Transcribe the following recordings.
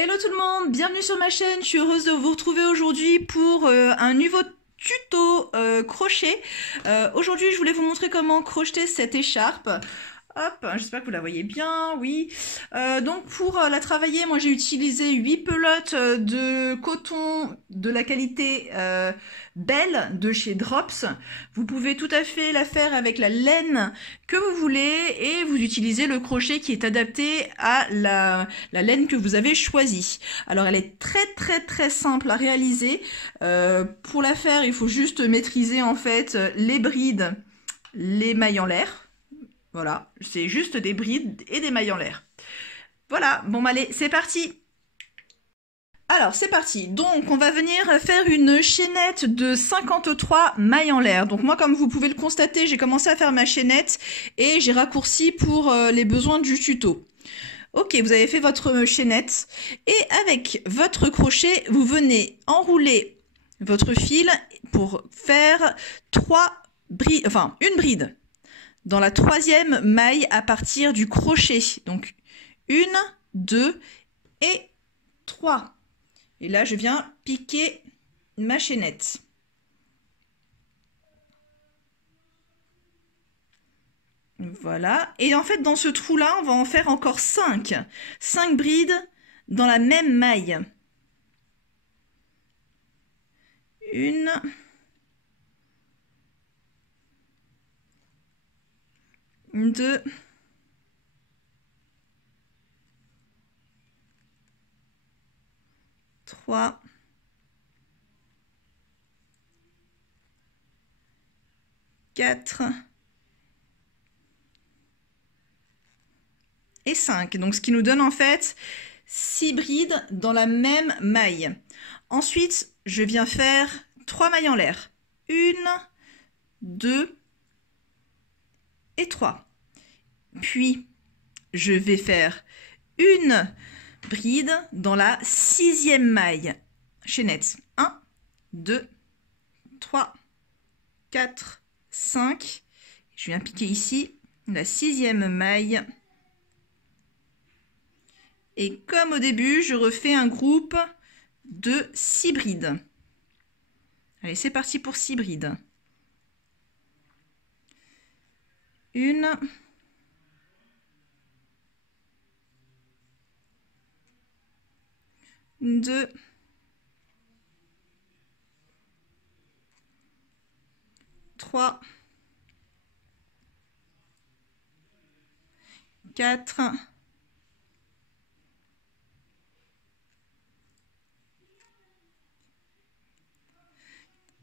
Hello tout le monde, bienvenue sur ma chaîne, je suis heureuse de vous retrouver aujourd'hui pour un nouveau tuto crochet. Aujourd'hui je voulais vous montrer comment crocheter cette écharpe. Hop, j'espère que vous la voyez bien, oui. Donc pour la travailler, moi j'ai utilisé 8 pelotes de coton de la qualité Belle de chez Drops. Vous pouvez tout à fait la faire avec la laine que vous voulez et vous utilisez le crochet qui est adapté à la laine que vous avez choisie. Alors elle est très simple à réaliser. Pour la faire, il faut juste maîtriser en fait les brides, les mailles en l'air. Voilà, c'est juste des brides et des mailles en l'air. Voilà, bon allez, c'est parti. Alors c'est parti, donc on va venir faire une chaînette de 53 mailles en l'air. Donc moi comme vous pouvez le constater, j'ai commencé à faire ma chaînette et j'ai raccourci pour les besoins du tuto. Ok, vous avez fait votre chaînette et avec votre crochet, vous venez enrouler votre fil pour faire une bride dans la troisième maille à partir du crochet. Donc 1, 2 et 3. Et là, je viens piquer ma chaînette. Voilà. Et en fait, dans ce trou-là, on va en faire encore 5. 5 brides dans la même maille. 1, 2, 3, 4 et 5. Donc ce qui nous donne en fait 6 brides dans la même maille. Ensuite, je viens faire 3 mailles en l'air. 1, 2 et 3. Puis, je vais faire une bride dans la 6e maille. Chaînette. 1, 2, 3, 4, 5. Je viens piquer ici la 6e maille. Et comme au début, je refais un groupe de 6 brides. Allez, c'est parti pour 6 brides. 1, 2, 3, 4,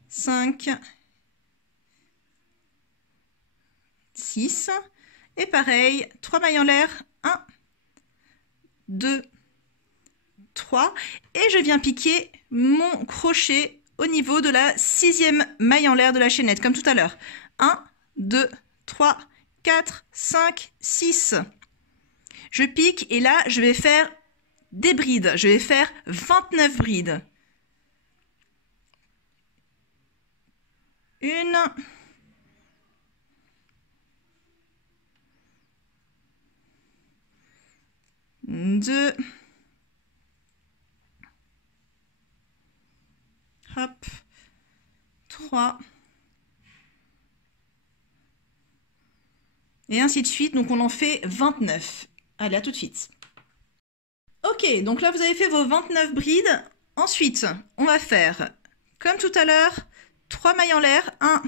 5, 6 et pareil, 3 mailles en l'air, 1, 2, 3 et je viens piquer mon crochet au niveau de la 6e maille en l'air de la chaînette, comme tout à l'heure. 1, 2, 3, 4, 5, 6. Je pique et là, je vais faire des brides. Je vais faire 29 brides. 1, 2, hop, 3, et ainsi de suite. Donc on en fait 29. Allez, à tout de suite. Ok, donc là vous avez fait vos 29 brides. Ensuite, on va faire, comme tout à l'heure, 3 mailles en l'air. 1,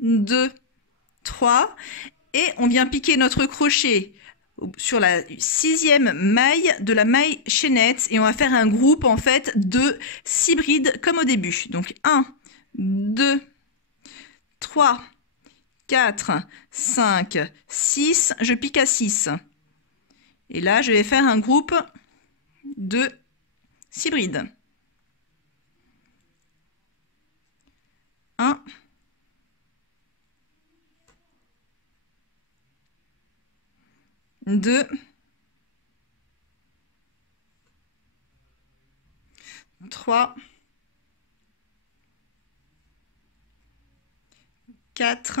2, 3. Et on vient piquer notre crochet sur la 6e maille de la maille chaînette. Et on va faire un groupe en fait de 6 brides comme au début. Donc 1, 2, 3, 4, 5, 6. Je pique à 6. Et là, je vais faire un groupe de 6 brides. 1, 2, 3, 4,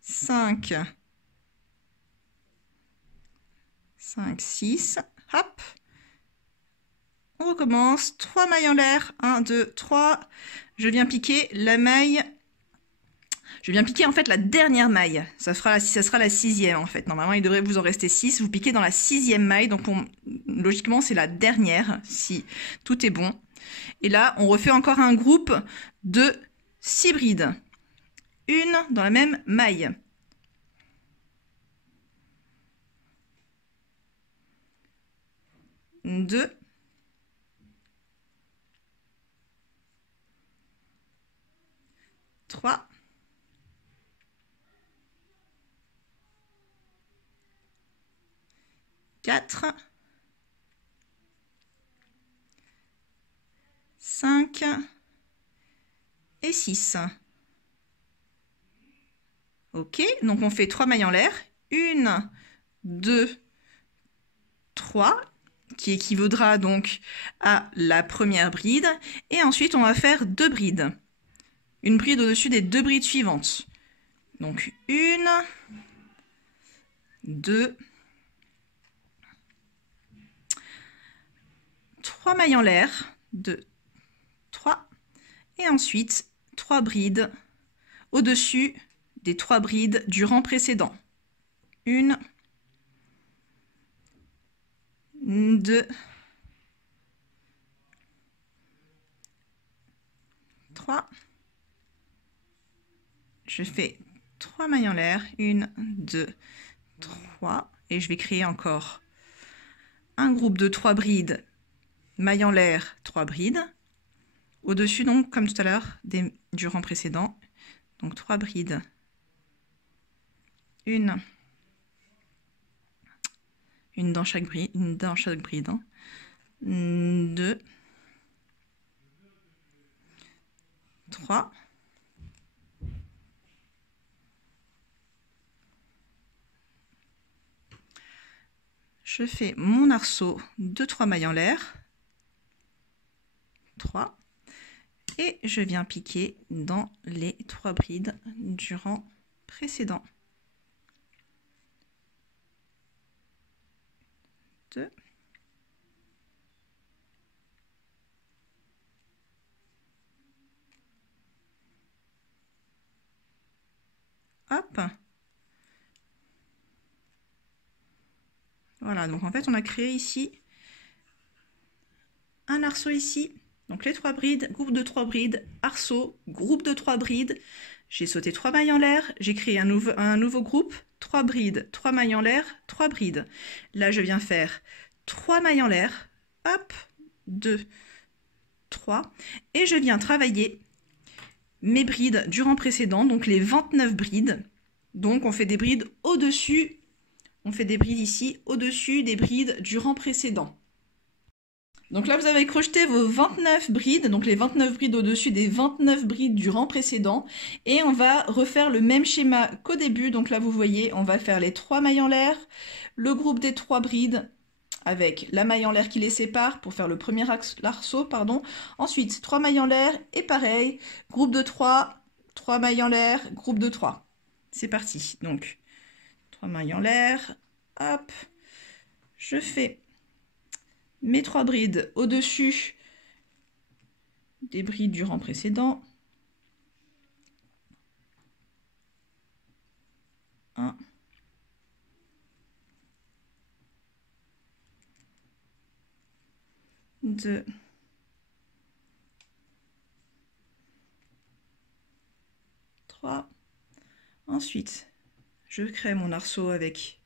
5, 5, 6, hop. On recommence, 3 mailles en l'air, 1, 2, 3. Je viens piquer la maille, je viens piquer en fait la dernière maille. Ça sera la 6e en fait. Normalement, il devrait vous en rester 6. Vous piquez dans la 6e maille, donc logiquement, c'est la dernière, si tout est bon. Et là, on refait encore un groupe de 6 brides. Une dans la même maille. Deux. 3. 4. 5 et 6. Ok, donc on fait 3 mailles en l'air. 1, 2, 3, qui équivaudra donc à la première bride. Et ensuite, on va faire 2 brides. Une bride au-dessus des 2 brides suivantes. Donc 1, 2, 3 mailles en l'air. 2, 3. Et ensuite, 3 brides au-dessus des 3 brides du rang précédent. 1, 2, 3. Je fais 3 mailles en l'air. 1, 2, 3. Et je vais créer encore un groupe de 3 brides. Mailles en l'air, 3 brides. Au-dessus, donc, comme tout à l'heure, du rang précédent. Donc 3 brides. Une dans chaque bride. Hein. 2, 3. Je fais mon arceau de 3 mailles en l'air. 3. Et je viens piquer dans les 3 brides du rang précédent. 2. Hop. Voilà, donc en fait, on a créé ici un arceau ici. Donc les 3 brides, groupe de 3 brides, arceau, groupe de 3 brides. J'ai sauté 3 mailles en l'air, j'ai créé un nouveau groupe, 3 brides, 3 mailles en l'air, 3 brides. Là, je viens faire 3 mailles en l'air, hop, 2, 3. Et je viens travailler mes brides du rang précédent, donc les 29 brides. Donc on fait des brides au-dessus, on fait des brides ici, au-dessus des brides du rang précédent. Donc là, vous avez crocheté vos 29 brides, donc les 29 brides au-dessus des 29 brides du rang précédent. Et on va refaire le même schéma qu'au début. Donc là, vous voyez, on va faire les 3 mailles en l'air, le groupe des 3 brides avec la maille en l'air qui les sépare pour faire le premier arceau, pardon. Ensuite, 3 mailles en l'air et pareil, groupe de 3, 3 mailles en l'air, groupe de 3. C'est parti. Donc, 3 mailles en l'air, hop, je fais mes 3 brides au-dessus des brides du rang précédent. 1, 2, 3. Ensuite, je crée mon arceau avec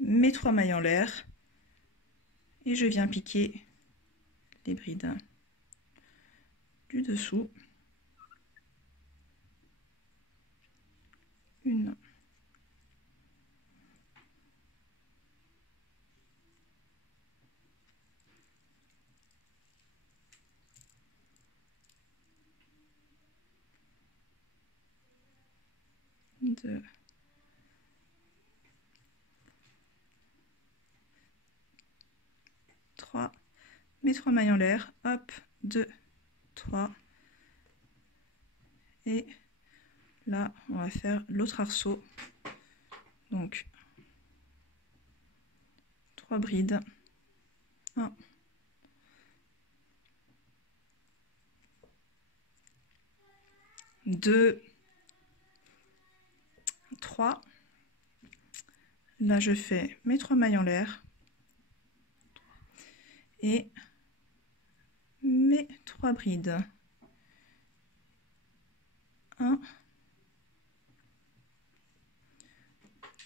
mes 3 mailles en l'air et je viens piquer les brides du dessous. 1, 2, 3, mes 3 mailles en l'air, hop, 2, 3, et là on va faire l'autre arceau, donc 3 brides. 1, 2, 3. Là, je fais mes 3 mailles en l'air et mes 3 brides. 1,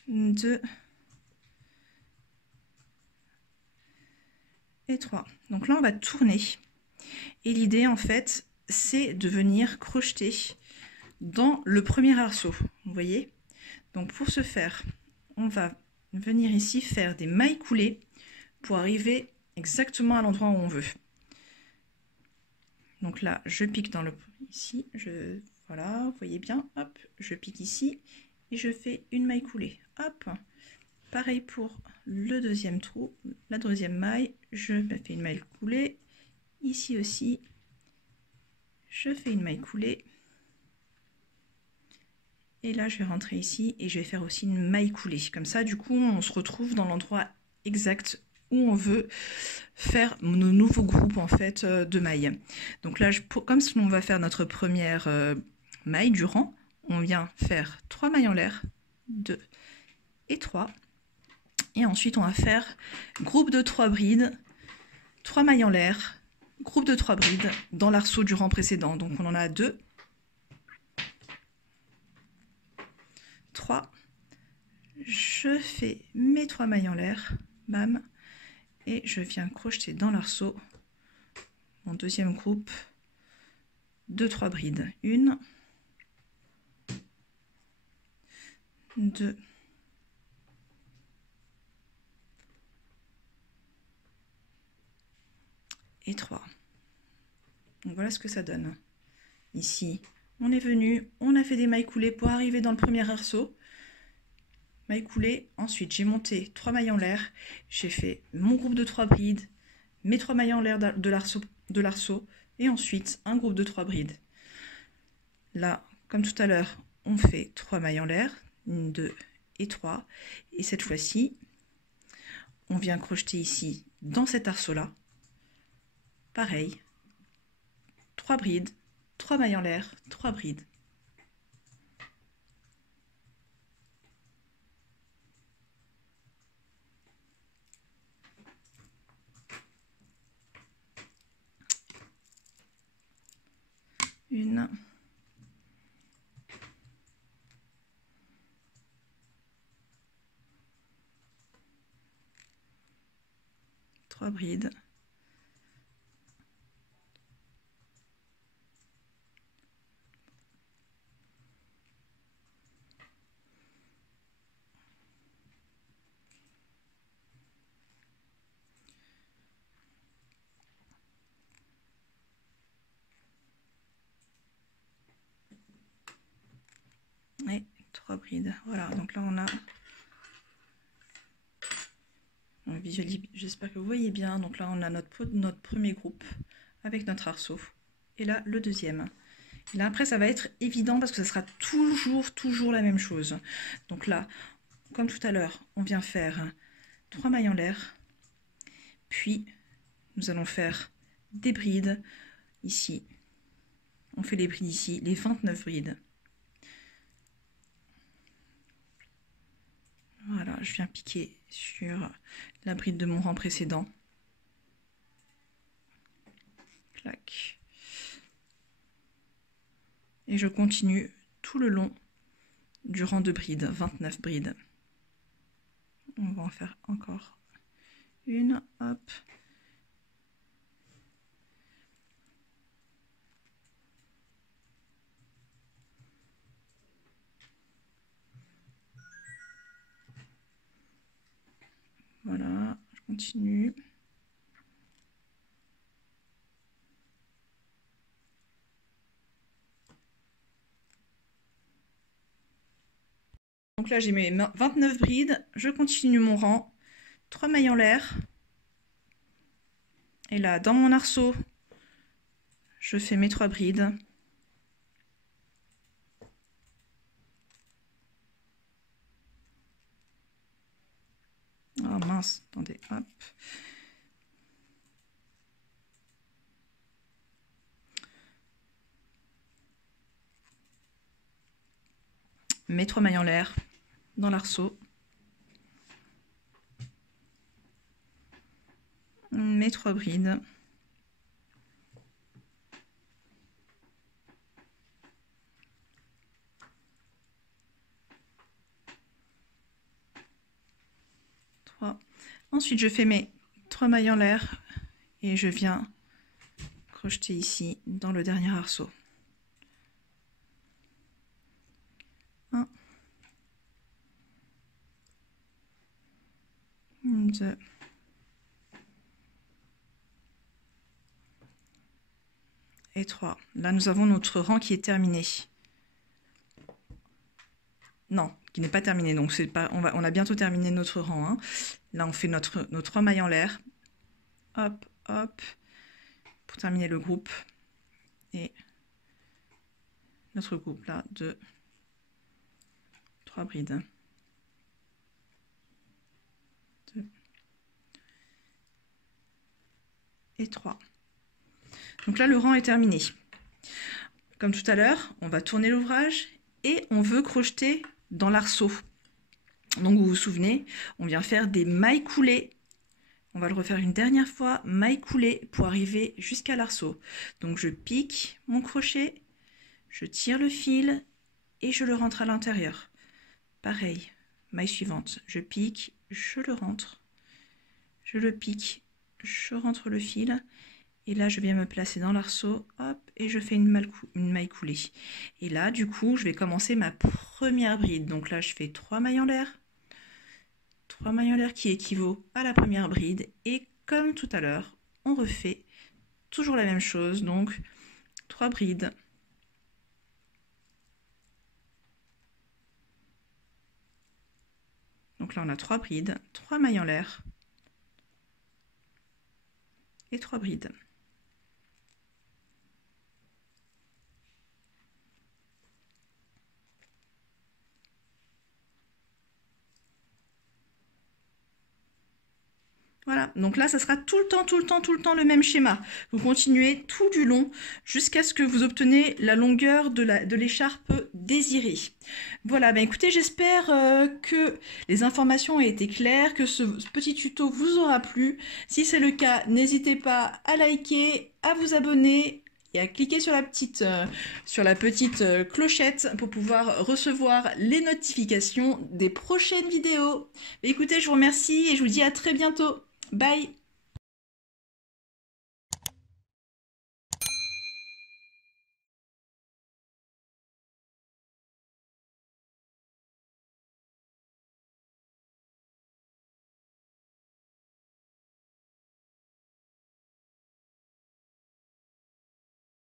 2 et 3. Donc là, on va tourner. Et l'idée, en fait, c'est de venir crocheter dans le premier arceau. Vous voyez? Donc pour ce faire, on va venir ici faire des mailles coulées pour arriver exactement à l'endroit où on veut. Donc là, je pique dans le ici, voilà, vous voyez bien, hop, je pique ici et je fais une maille coulée. Hop, pareil pour le deuxième trou, la deuxième maille, je fais une maille coulée. Ici aussi, je fais une maille coulée. Et là, je vais rentrer ici et je vais faire aussi une maille coulée. Comme ça, du coup, on se retrouve dans l'endroit exact où on veut faire nos nouveaux groupes en fait de mailles. Donc là, comme on va faire notre première maille du rang, on vient faire 3 mailles en l'air, 2 et 3. Et ensuite, on va faire groupe de 3 brides, 3 mailles en l'air, groupe de 3 brides dans l'arceau du rang précédent. Donc on en a 2, 3, je fais mes 3 mailles en l'air, bam, et je viens crocheter dans l'arceau mon deuxième groupe de 3 brides. 1, 2, et 3. Donc voilà ce que ça donne. Ici, on est venu, on a fait des mailles coulées pour arriver dans le premier arceau. Mailles coulées, ensuite j'ai monté 3 mailles en l'air, j'ai fait mon groupe de 3 brides, mes 3 mailles en l'air de l'arceau, et ensuite un groupe de 3 brides. Là, comme tout à l'heure, on fait 3 mailles en l'air, 1, 2 et 3, et cette fois-ci, on vient crocheter ici, dans cet arceau-là, pareil, 3 brides, 3 mailles en l'air, 3 brides. Une, 3 brides, et 3 brides. Voilà, donc là on a, j'espère que vous voyez bien, donc là on a notre premier groupe avec notre arceau, et là le deuxième. Et là après ça va être évident parce que ça sera toujours la même chose. Donc là, comme tout à l'heure, on vient faire 3 mailles en l'air, puis nous allons faire des brides ici. On fait les brides ici, les 29 brides. Voilà, je viens piquer sur la bride de mon rang précédent. Clac. Et je continue tout le long du rang de brides, 29 brides. On va en faire encore une, hop. Voilà, je continue. Donc là, j'ai mes 29 brides, je continue mon rang, 3 mailles en l'air. Et là, dans mon arceau, je fais mes 3 brides. Ah mince, attendez, hop. Mes 3 mailles en l'air dans l'arceau. Mes 3 brides. Ensuite, je fais mes 3 mailles en l'air et je viens crocheter ici dans le dernier arceau. 1, 2, et 3. Là, nous avons notre rang qui est terminé. Non, qui n'est pas terminé, donc c'est pas, on a bientôt terminé notre rang. Hein. Là, on fait nos 3 mailles en l'air. Hop, hop, pour terminer le groupe. Et notre groupe là de 3 brides. 2 et 3. Donc là, le rang est terminé. Comme tout à l'heure, on va tourner l'ouvrage et on veut crocheter dans l'arceau. Donc vous vous souvenez, on vient faire des mailles coulées. On va le refaire une dernière fois, mailles coulées pour arriver jusqu'à l'arceau. Donc je pique mon crochet, je tire le fil et je le rentre à l'intérieur. Pareil, maille suivante, je pique, je le rentre, je le pique, je rentre le fil. Et là, je viens me placer dans l'arceau, hop, et je fais une maille coulée. Et là, du coup, je vais commencer ma première bride. Donc là, je fais 3 mailles en l'air. 3 mailles en l'air qui équivaut à la première bride. Et comme tout à l'heure, on refait toujours la même chose. Donc, 3 brides. Donc là, on a 3 brides, 3 mailles en l'air et 3 brides. Voilà, donc là, ça sera tout le temps le même schéma. Vous continuez tout du long jusqu'à ce que vous obtenez la longueur de l'écharpe désirée. Voilà, ben écoutez, j'espère que les informations ont été claires, que ce petit tuto vous aura plu. Si c'est le cas, n'hésitez pas à liker, à vous abonner et à cliquer sur la petite clochette pour pouvoir recevoir les notifications des prochaines vidéos. Ben écoutez, je vous remercie et je vous dis à très bientôt. Bye!